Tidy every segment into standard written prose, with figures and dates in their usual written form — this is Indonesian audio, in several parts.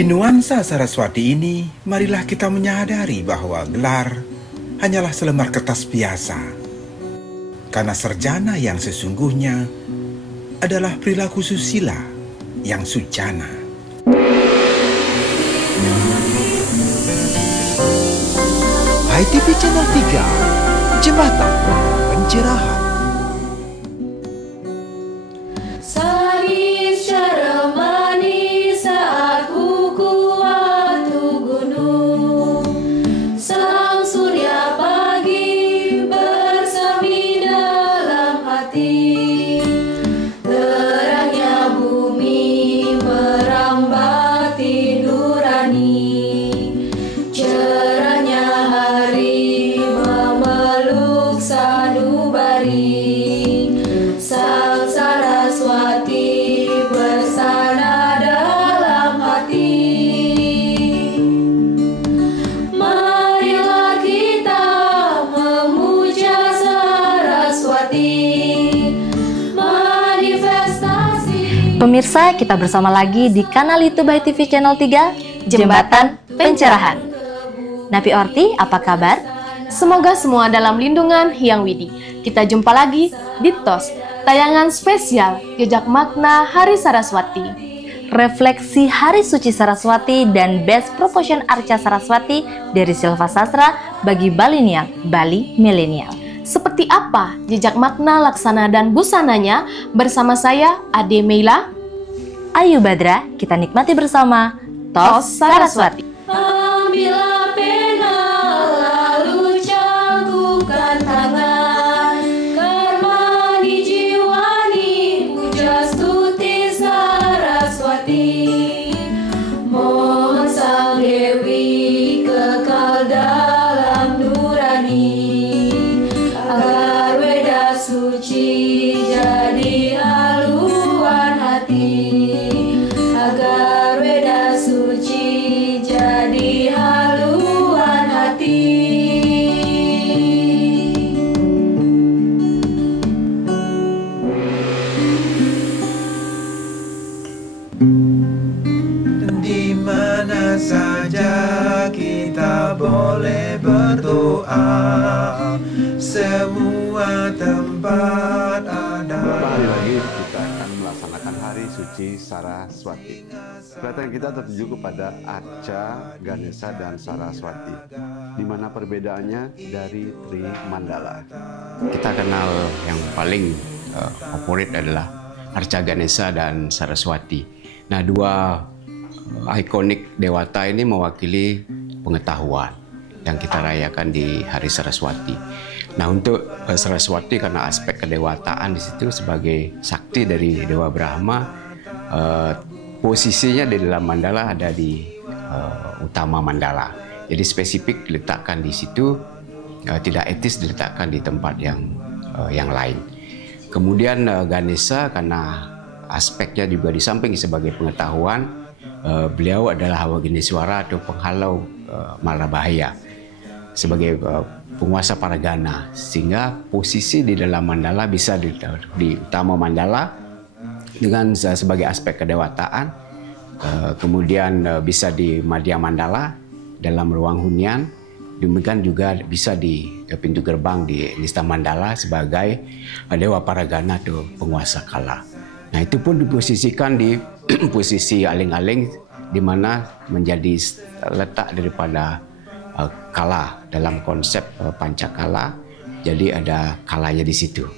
Di nuansa Saraswati ini, marilah kita menyadari bahwa gelar hanyalah selembar kertas biasa. Karena sarjana yang sesungguhnya adalah perilaku susila yang sujana. ITV Channel 3, Jembatan Pencerahan. Pemirsa, kita bersama lagi di kanal YouTube ITV Channel 3, Jembatan Pencerahan. Napi Orti, apa kabar? Semoga semua dalam lindungan Hyang Widi. Kita jumpa lagi di TOS, tayangan spesial Jejak Makna Hari Saraswati. Refleksi Hari Suci Saraswati dan Best Proportion Arca Saraswati dari Silva Sastra bagi Bali Milenial. Seperti apa jejak makna, laksana, dan busananya? Bersama saya, Ade Meila, Ayu Badra, kita nikmati bersama TOS Saraswati. Ambillah pena, lalu cangkukan tangan, karmani jiwani, puja stuti Saraswati. Mohon Sang Dewi kekal dalam nurani, agar Weda suci jadi haluan hati, agar Weda suci jadi haluan hati. Di mana saja kita boleh berdoa, semua tempat ada. Beberapa hari lagi kita akan melaksanakan Hari Suci Saraswati. Perhatian kita tertuju kepada Arca, Ganesha, dan Saraswati, di mana perbedaannya dari Tri Mandala. Kita kenal yang paling favorit adalah Arca Ganesha dan Saraswati. Nah, dua ikonik dewata ini mewakili pengetahuan yang kita rayakan di Hari Saraswati. Nah, untuk Saraswati karena aspek kedewataan di situ sebagai sakti dari Dewa Brahma, posisinya di dalam mandala ada di utama mandala. Jadi spesifik diletakkan di situ, tidak etis diletakkan di tempat yang lain. Kemudian Ganesha karena aspeknya juga di samping sebagai pengetahuan, beliau adalah hawa Geneswara atau penghalau mara bahaya sebagai penguasa paragana, sehingga posisi di dalam mandala bisa di utama mandala dengan sebagai aspek kedewataan, kemudian bisa di madya mandala dalam ruang hunian, demikian juga bisa di pintu gerbang di Nista Mandala sebagai dewa paragana atau penguasa kala. Nah, itu pun diposisikan di posisi aling-aling di mana menjadi letak daripada kala dalam konsep pancakala. Jadi ada kalanya di situ.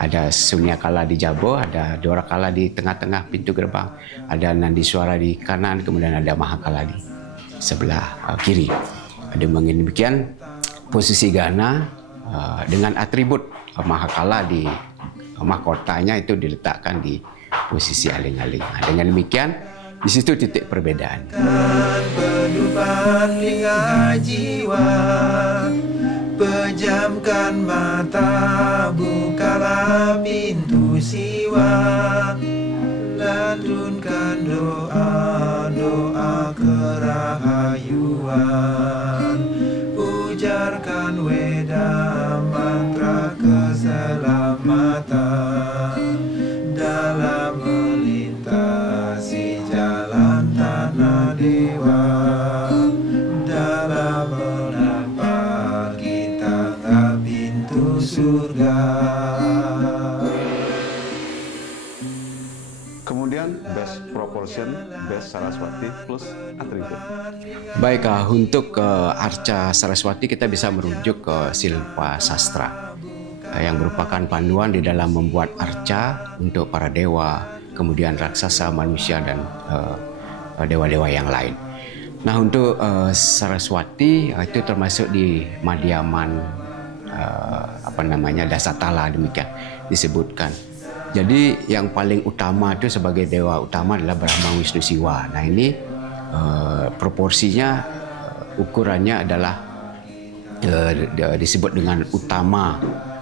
Ada Sunya Kala di Jabo, ada Dora Kala di tengah-tengah pintu gerbang, ada Nandiswara di kanan, kemudian ada Mahakala di sebelah kiri. Dengan demikian posisi Gana dengan atribut Mahakala di mahkotanya itu diletakkan di posisi aling-aling. Nah, dengan demikian di situ titik perbedaan. Penupan lingah jiwa, pejamkan mata, bukalah pintu siwa, lantunkan doa-doa kerahayuan, ujarkan weda mantra keselamatan dalam melintasi jalan tanah desa. surga. Kemudian best proportion, best Saraswati plus atribut. Baik, untuk arca Saraswati kita bisa merujuk ke Silpa Sastra yang merupakan panduan di dalam membuat arca untuk para dewa, kemudian raksasa, manusia, dan dewa-dewa yang lain. Nah, untuk Saraswati itu termasuk di Madhyaman Dasatala, demikian disebutkan. Jadi yang paling utama itu sebagai dewa utama adalah Brahma, Wisnu, Siwa. Nah, ini proporsinya ukurannya adalah disebut dengan utama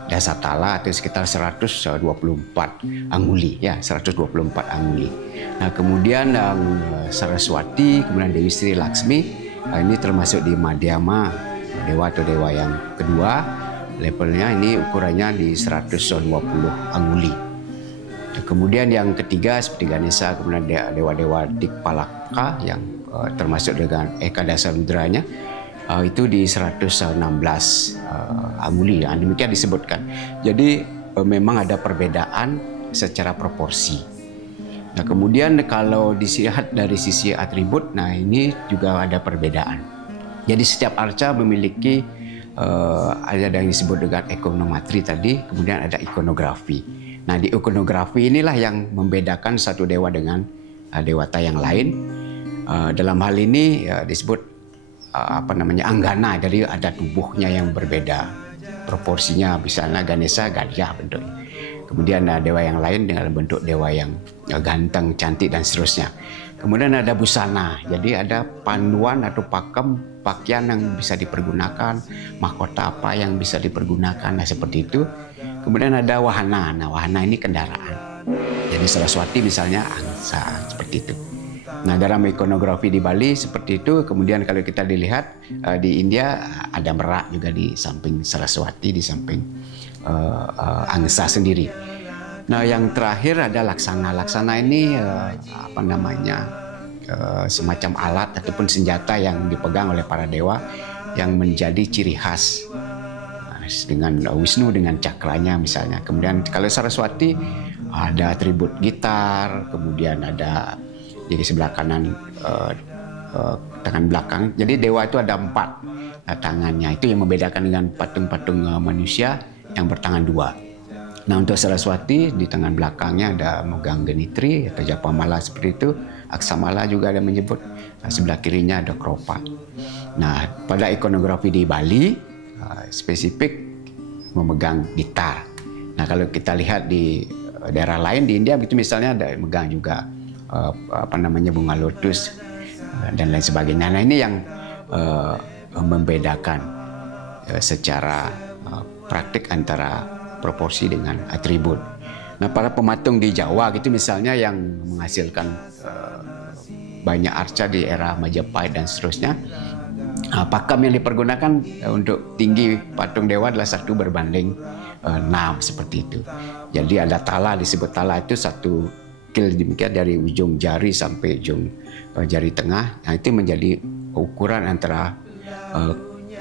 Dasatala atau sekitar 124 anguli, ya, 124 anguli. Nah, kemudian Saraswati, kemudian Dewi Sri Laksmi, ini termasuk di Madhyama, dewa atau dewa yang kedua. Levelnya ini ukurannya di 120 anguli. Kemudian yang ketiga seperti Ganesha, kemudian dewa-dewa Dikpalaka yang termasuk dengan Eka Dasarudranya itu di 116 anguli, demikian disebutkan. Jadi memang ada perbedaan secara proporsi. Nah, kemudian kalau dilihat dari sisi atribut, nah ini juga ada perbedaan. Jadi setiap arca memiliki ada yang disebut dengan ikonometri tadi, kemudian ada ikonografi. Nah, di ikonografi inilah yang membedakan satu dewa dengan dewata yang lain. Dalam hal ini disebut anggana, jadi ada tubuhnya yang berbeda. Proporsinya misalnya Ganesha gajah bentuknya. Kemudian ada dewa yang lain dengan bentuk dewa yang ganteng, cantik, dan seterusnya. Kemudian ada busana, jadi ada panduan atau pakem, pakaian yang bisa dipergunakan, mahkota apa yang bisa dipergunakan, nah seperti itu. Kemudian ada wahana, nah wahana ini kendaraan. Jadi Saraswati misalnya angsa, seperti itu. Nah, dalam ikonografi di Bali seperti itu. Kemudian kalau kita dilihat di India ada merak juga di samping Saraswati, di samping angsa sendiri. Nah, yang terakhir ada laksana. Laksana ini semacam alat ataupun senjata yang dipegang oleh para dewa yang menjadi ciri khas. Dengan Wisnu dengan cakranya misalnya. Kemudian kalau Saraswati ada atribut gitar, kemudian ada di sebelah kanan tangan belakang. Jadi dewa itu ada 4 tangannya. Itu yang membedakan dengan patung-patung manusia yang bertangan 2. Nah, untuk Saraswati di tangan belakangnya ada megang genitri atau japamala seperti itu. Aksamala juga ada menyebut. Nah, sebelah kirinya ada kropa. Nah, pada ikonografi di Bali spesifik memegang gitar. Nah, kalau kita lihat di daerah lain di India begitu misalnya ada megang juga bunga lotus dan lain sebagainya. Nah, ini yang membedakan secara praktik antara proporsi dengan atribut. Nah, para pematung di Jawa gitu misalnya yang menghasilkan banyak arca di era Majapahit dan seterusnya, pakam yang dipergunakan untuk tinggi patung dewa adalah 1 berbanding 6 seperti itu. Jadi ada tala, disebut tala itu 1 kil demikian dari ujung jari sampai ujung jari tengah. Nah, itu menjadi ukuran antara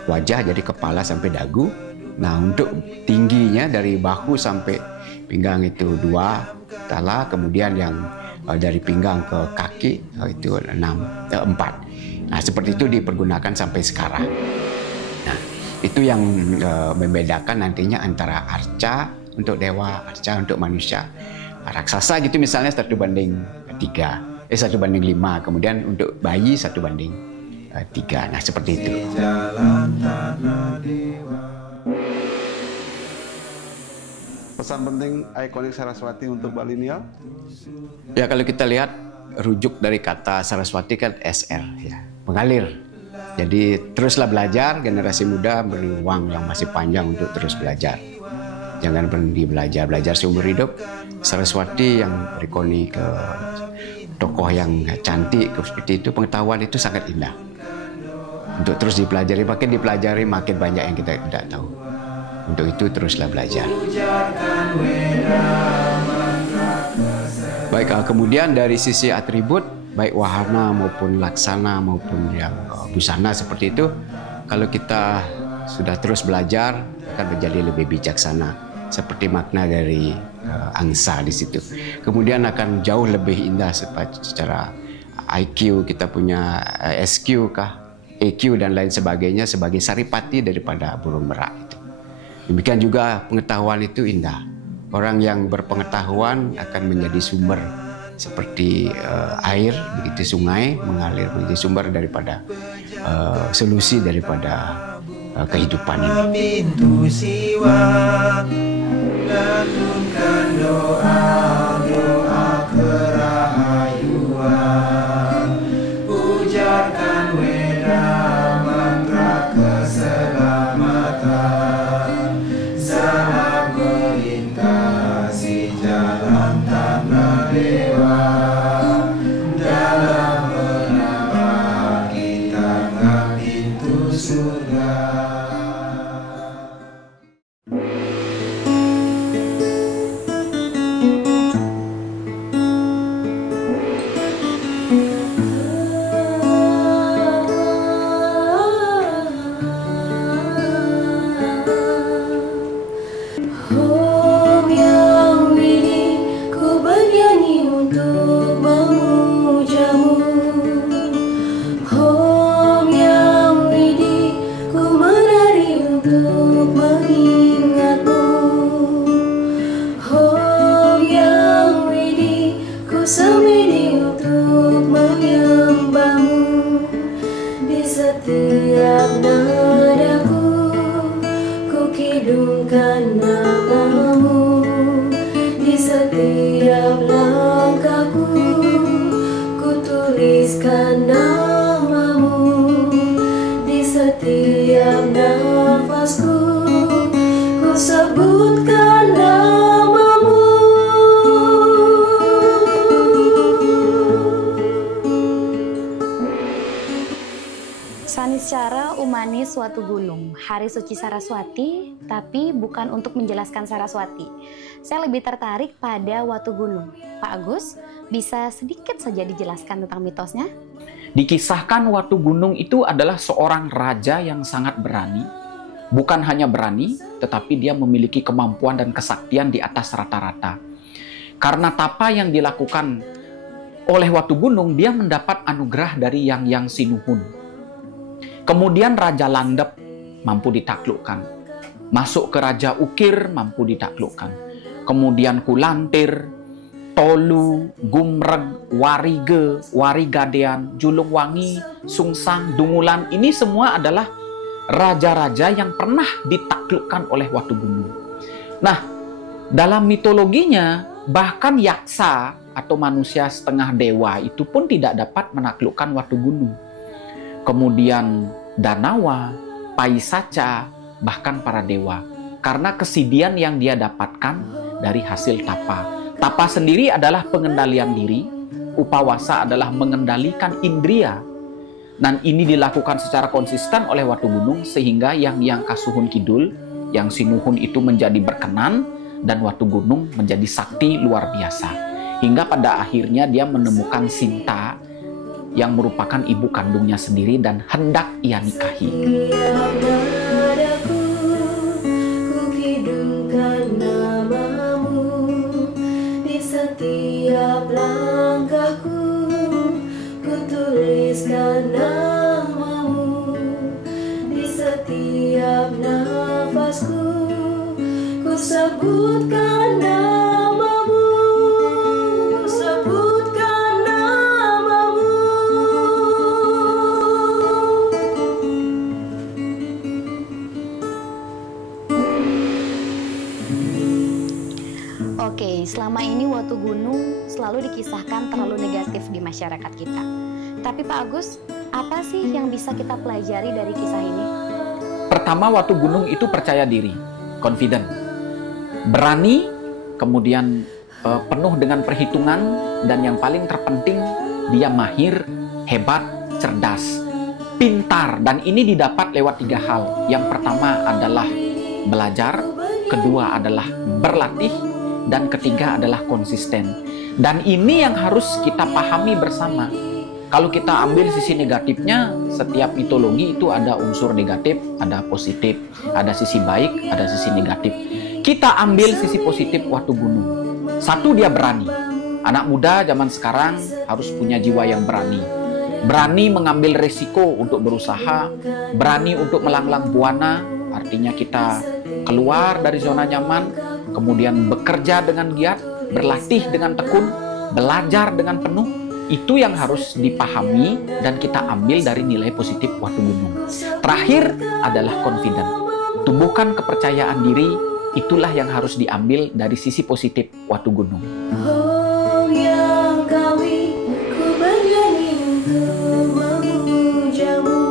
wajah, jadi kepala sampai dagu. Nah, untuk tingginya dari bahu sampai pinggang itu 2 tala, kemudian yang dari pinggang ke kaki itu 4. Nah, seperti itu dipergunakan sampai sekarang. Nah, itu yang membedakan nantinya antara arca untuk dewa, arca untuk manusia. Raksasa gitu misalnya 1:3, 1:5. Kemudian untuk bayi 1:3. Nah, seperti itu. Pesan penting ikonik Saraswati untuk Balinial? Ya, kalau kita lihat rujuk dari kata Saraswati kan SR, ya, mengalir. Jadi teruslah belajar, generasi muda beri ruang yang masih panjang untuk terus belajar. Jangan berhenti belajar seumur hidup. Saraswati yang berikoni ke tokoh yang cantik seperti itu, pengetahuan itu sangat indah. Untuk terus dipelajari, makin dipelajari makin banyak yang kita tidak tahu. Untuk itu teruslah belajar. Baik, kemudian dari sisi atribut, baik wahana maupun laksana maupun yang busana seperti itu, kalau kita sudah terus belajar akan menjadi lebih bijaksana, seperti makna dari angsa di situ. Kemudian akan jauh lebih indah secara IQ, kita punya SQ kah, EQ dan lain sebagainya sebagai saripati daripada burung merak itu. Demikian juga pengetahuan itu indah. Orang yang berpengetahuan akan menjadi sumber seperti air, begitu sungai mengalir menjadi sumber daripada solusi daripada kehidupan ini. Pintu siwa, lantunkan doa kerahayuan, ujarkan weda mantra keselamatan, saat melintasi jalan tanah dewa, dalam menambah kita pintu surga. Setiap nadaku ku kidungkan namamu, di setiap langkahku ku tuliskan namamu, di setiap nafasku ku sebutkan namamu. Saniscara umani suatu gunung, Hari Suci Saraswati, tapi bukan untuk menjelaskan Saraswati. Saya lebih tertarik pada Watu Gunung. Pak Agus, bisa sedikit saja dijelaskan tentang mitosnya? Dikisahkan Watu Gunung itu adalah seorang raja yang sangat berani. Bukan hanya berani, tetapi dia memiliki kemampuan dan kesaktian di atas rata-rata. Karena tapa yang dilakukan oleh Watu Gunung, dia mendapat anugerah dari Yang Sinuhun. Kemudian Raja Landep mampu ditaklukkan. Masuk ke Raja Ukir mampu ditaklukkan. Kemudian Kulantir, Tolu, Gumreg, Warige, Warigadean, Julungwangi, Sungsang, Dungulan. Ini semua adalah raja-raja yang pernah ditaklukkan oleh Watu Gunung. Nah, dalam mitologinya bahkan yaksa atau manusia setengah dewa itu pun tidak dapat menaklukkan Watu Gunung. Kemudian Danawa, Paisaca, bahkan para dewa. Karena kesidian yang dia dapatkan dari hasil tapa. Tapa sendiri adalah pengendalian diri, upawasa adalah mengendalikan indria. Dan ini dilakukan secara konsisten oleh Watu Gunung sehingga yang Kasuhun Kidul, yang Sinuhun itu menjadi berkenan dan Watu Gunung menjadi sakti luar biasa. Hingga pada akhirnya dia menemukan Sinta yang merupakan ibu kandungnya sendiri dan hendak ia nikahi. Setiap langkahku ku tuliskan namamu, di setiap nafasku ku sebutkan namamu, ku sebutkan namamu. Oke, selama ini Watu Gunung selalu dikisahkan terlalu negatif di masyarakat kita. Tapi Pak Agus, apa sih yang bisa kita pelajari dari kisah ini? Pertama, Watu Gunung itu percaya diri, confident, berani, kemudian penuh dengan perhitungan, dan yang paling terpenting, dia mahir, hebat, cerdas, pintar. Dan ini didapat lewat 3 hal. Yang pertama adalah belajar, kedua adalah berlatih, dan ketiga adalah konsisten. Dan ini yang harus kita pahami bersama. Kalau kita ambil sisi negatifnya, setiap mitologi itu ada unsur negatif, ada positif, ada sisi baik, ada sisi negatif. Kita ambil sisi positif Watu Gunung. Satu, dia berani. Anak muda zaman sekarang harus punya jiwa yang berani. Berani mengambil risiko untuk berusaha, berani untuk melanglang buana, artinya kita keluar dari zona nyaman, kemudian bekerja dengan giat, berlatih dengan tekun, belajar dengan penuh. Itu yang harus dipahami dan kita ambil dari nilai positif Watu Gunung. Terakhir adalah confident. Tumbuhkan kepercayaan diri, itulah yang harus diambil dari sisi positif Watu Gunung. Oh yang kami, ku bernyanyi untuk memujamu.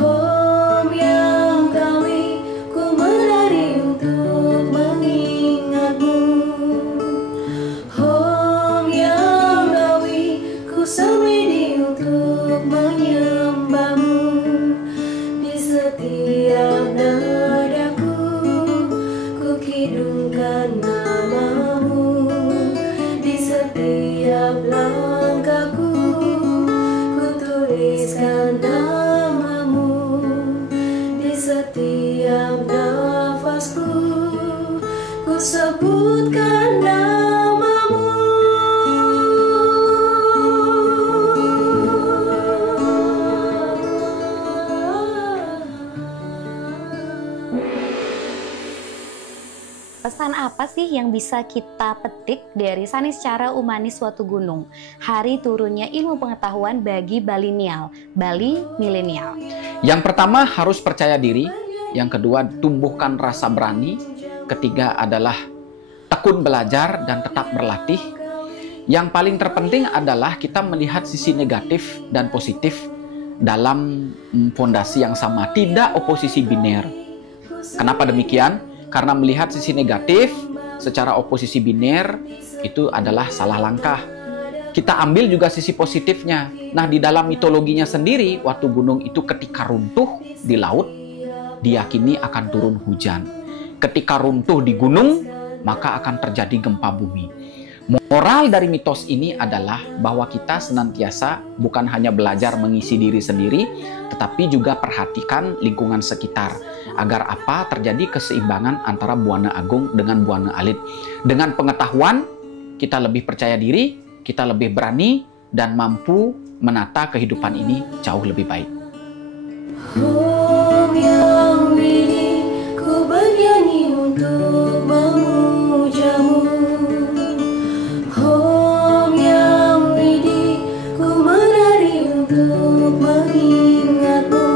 Oh yang kami, ku menari untuk mengingatmu. Oh yang kami, ku semedi untuk menyembahmu. Di setiap nadaku, ku kidungkan namamu. Di setiap langkahku, ku tuliskan namamu. Di setiap nafasku, ku sebutkan namamu. Pesan apa sih yang bisa kita petik dari Sanisecara Umanis Watu Gunung? Hari turunnya ilmu pengetahuan bagi Balinial, Bali milenial. Yang pertama, harus percaya diri. Yang kedua, tumbuhkan rasa berani. Ketiga adalah tekun belajar dan tetap berlatih. Yang paling terpenting adalah kita melihat sisi negatif dan positif dalam fondasi yang sama, tidak oposisi biner. Kenapa demikian? Karena melihat sisi negatif secara oposisi biner itu adalah salah langkah. Kita ambil juga sisi positifnya. Nah, di dalam mitologinya sendiri, Watu Gunung itu ketika runtuh di laut, diyakini akan turun hujan. Ketika runtuh di gunung, maka akan terjadi gempa bumi. Moral dari mitos ini adalah bahwa kita senantiasa bukan hanya belajar mengisi diri sendiri, tetapi juga perhatikan lingkungan sekitar. Agar apa? Terjadi keseimbangan antara Buana Agung dengan Buana Alit. Dengan pengetahuan, kita lebih percaya diri, kita lebih berani, dan mampu menata kehidupan ini jauh lebih baik. Oh yang ini, ku bernyanyi untuk memujamu. Oh yang ini, ku menari untuk mengingatmu.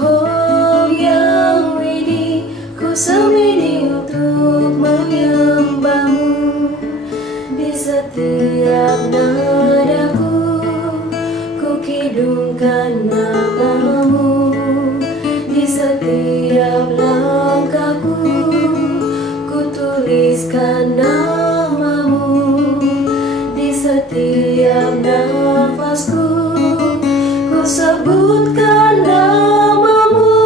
Oh yang ini, ku semedi untuk menyembahmu. Di setiap nadaku, ku kidungkan namamu. Di setiap langkahku, ku tuliskan namamu. Di setiap nafasku, ku sebutkan namamu.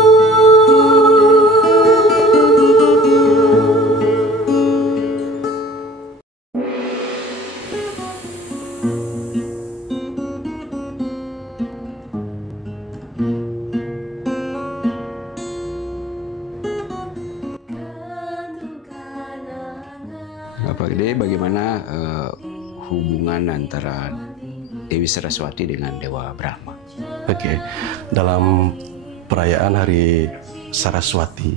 Bapak Gede, bagaimana hubungan antara Dewi Saraswati dengan Dewa Brahma? Oke, dalam perayaan Hari Saraswati,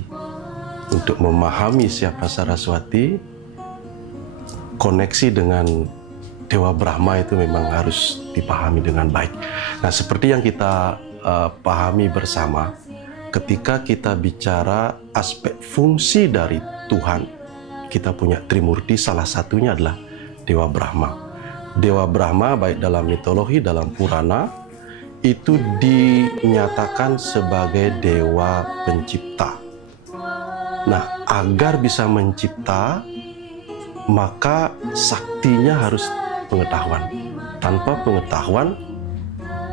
untuk memahami siapa Saraswati, koneksi dengan Dewa Brahma itu memang harus dipahami dengan baik. Nah, seperti yang kita pahami bersama, ketika kita bicara aspek fungsi dari Tuhan, kita punya Trimurti, salah satunya adalah Dewa Brahma. Dewa Brahma baik dalam mitologi, dalam Purana, itu dinyatakan sebagai dewa pencipta. Nah, agar bisa mencipta, maka saktinya harus pengetahuan. Tanpa pengetahuan,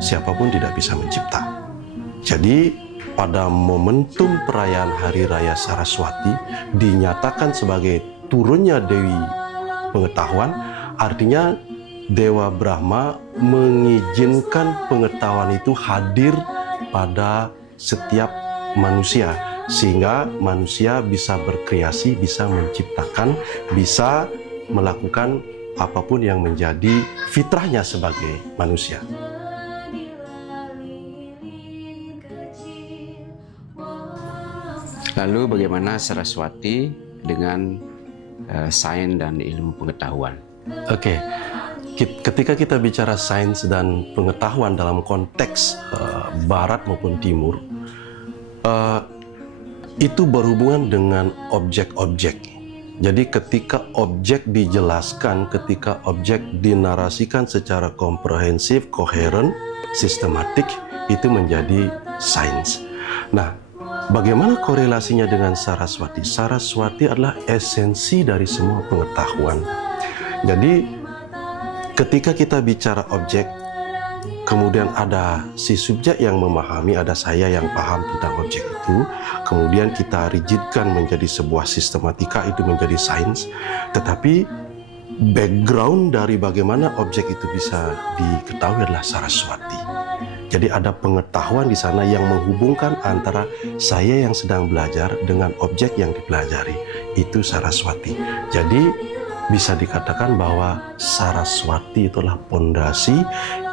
siapapun tidak bisa mencipta. Jadi, pada momentum perayaan Hari Raya Saraswati dinyatakan sebagai turunnya Dewi Pengetahuan, artinya Dewa Brahma mengizinkan pengetahuan itu hadir pada setiap manusia, sehingga manusia bisa berkreasi, bisa menciptakan, bisa melakukan apapun yang menjadi fitrahnya sebagai manusia. Lalu bagaimana Saraswati dengan sains dan ilmu pengetahuan? Oke. Ketika kita bicara sains dan pengetahuan dalam konteks barat maupun timur, itu berhubungan dengan objek-objek. Jadi ketika objek dijelaskan, ketika objek dinarasikan secara komprehensif, koheren, sistematik, itu menjadi sains. Nah, bagaimana korelasinya dengan Saraswati? Saraswati adalah esensi dari semua pengetahuan. Jadi ketika kita bicara objek, kemudian ada si subjek yang memahami, ada saya yang paham tentang objek itu, kemudian kita rigidkan menjadi sebuah sistematika, itu menjadi sains. Tetapi background dari bagaimana objek itu bisa diketahui adalah Saraswati. Jadi ada pengetahuan di sana yang menghubungkan antara saya yang sedang belajar dengan objek yang dipelajari. Itu Saraswati. Jadi bisa dikatakan bahwa Saraswati itulah pondasi,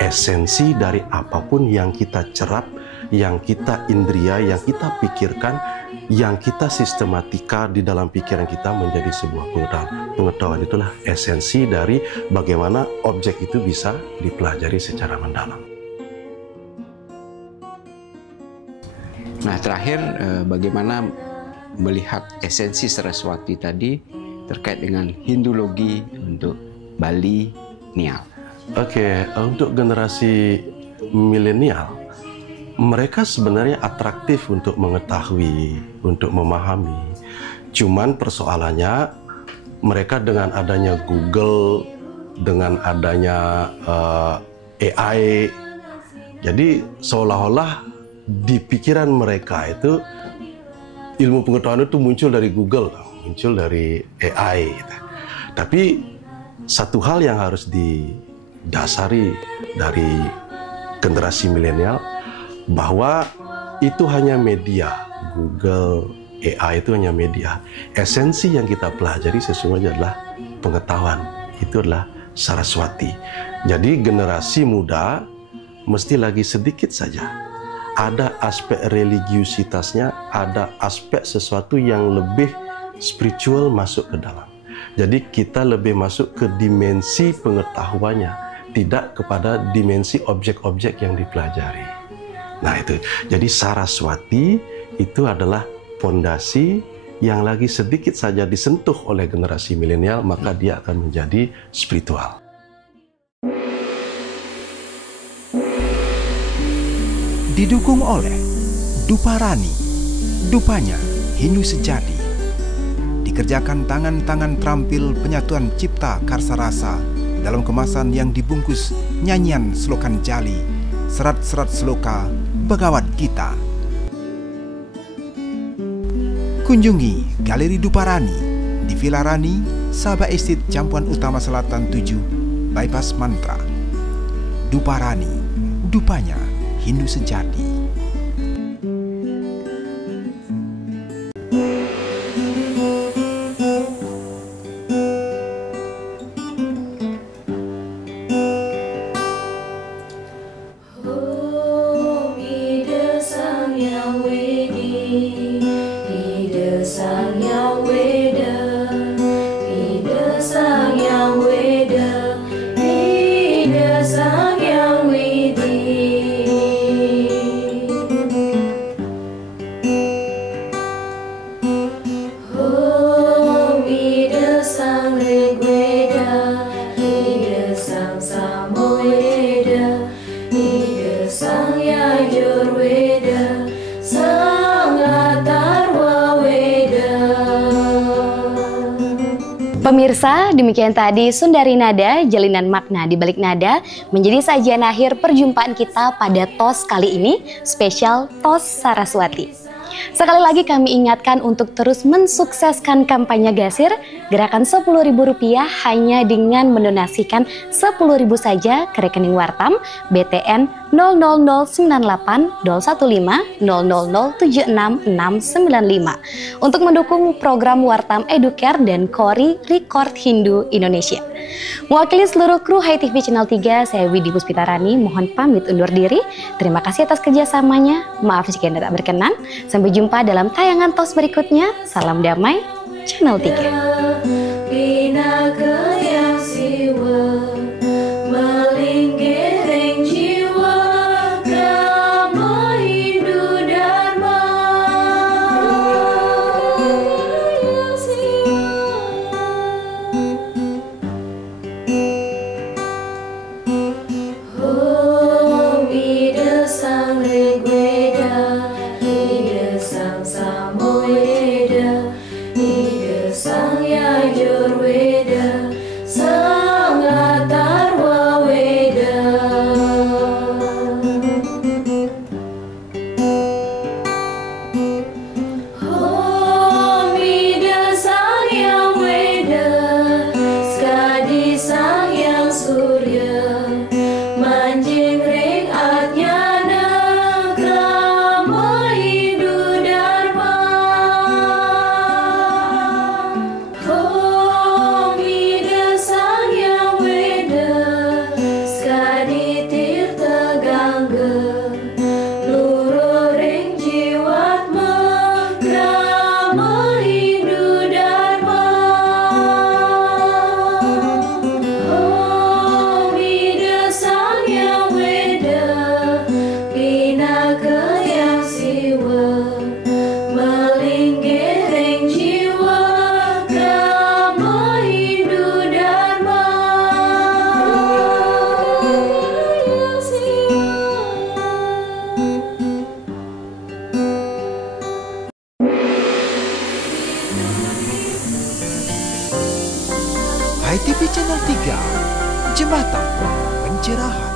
esensi dari apapun yang kita cerap, yang kita indria, yang kita pikirkan, yang kita sistematika di dalam pikiran kita menjadi sebuah pengetahuan. Pengetahuan itulah esensi dari bagaimana objek itu bisa dipelajari secara mendalam. Nah, terakhir bagaimana melihat esensi Saraswati tadi terkait dengan Hindologi untuk Bali Nial? Oke, untuk generasi milenial, mereka sebenarnya atraktif untuk mengetahui, untuk memahami. Cuman persoalannya, mereka dengan adanya Google, dengan adanya AI, jadi seolah-olah di pikiran mereka itu ilmu pengetahuan itu muncul dari Google, muncul dari AI. Tapi satu hal yang harus didasari dari generasi milenial, bahwa itu hanya media. Google, AI itu hanya media. Esensi yang kita pelajari sesungguhnya adalah pengetahuan. Itu adalah Saraswati. Jadi generasi muda mesti lagi sedikit saja ada aspek religiusitasnya, ada aspek sesuatu yang lebih spiritual masuk ke dalam. Jadi kita lebih masuk ke dimensi pengetahuannya, tidak kepada dimensi objek-objek yang dipelajari. Nah itu, jadi Saraswati itu adalah pondasi yang lagi sedikit saja disentuh oleh generasi milenial, maka dia akan menjadi spiritual. Didukung oleh Duparani, dupanya Hindu sejati. Dikerjakan tangan-tangan terampil penyatuan cipta karsa rasa dalam kemasan yang dibungkus nyanyian selokan jali, serat-serat seloka Begawat Gita. Kunjungi Galeri Duparani di Villa Rani, Sabah Estate, Campuan Utama Selatan 7, Bypass Mantra. Duparani, dupanya Hindu sejati. Pemirsa, demikian tadi Sundari Nada, jalinan makna di balik nada, menjadi sajian akhir perjumpaan kita pada TOS kali ini, spesial TOS Saraswati. Sekali lagi kami ingatkan untuk terus mensukseskan kampanye Gasir, gerakan Rp10.000 hanya dengan mendonasikan Rp10.000 saja ke rekening Wartam BTN 00098015000769695 untuk mendukung program Wartam Educare dan Kori Record Hindu Indonesia. Mewakili seluruh kru Hai TV Channel 3, saya Widi Puspitarani mohon pamit undur diri. Terima kasih atas kerjasamanya. Maaf jika tidak berkenan. Sampai jumpa dalam tayangan TOS berikutnya. Salam damai, Channel 3. Hai TV Channel 3, Jembatan Pencerahan.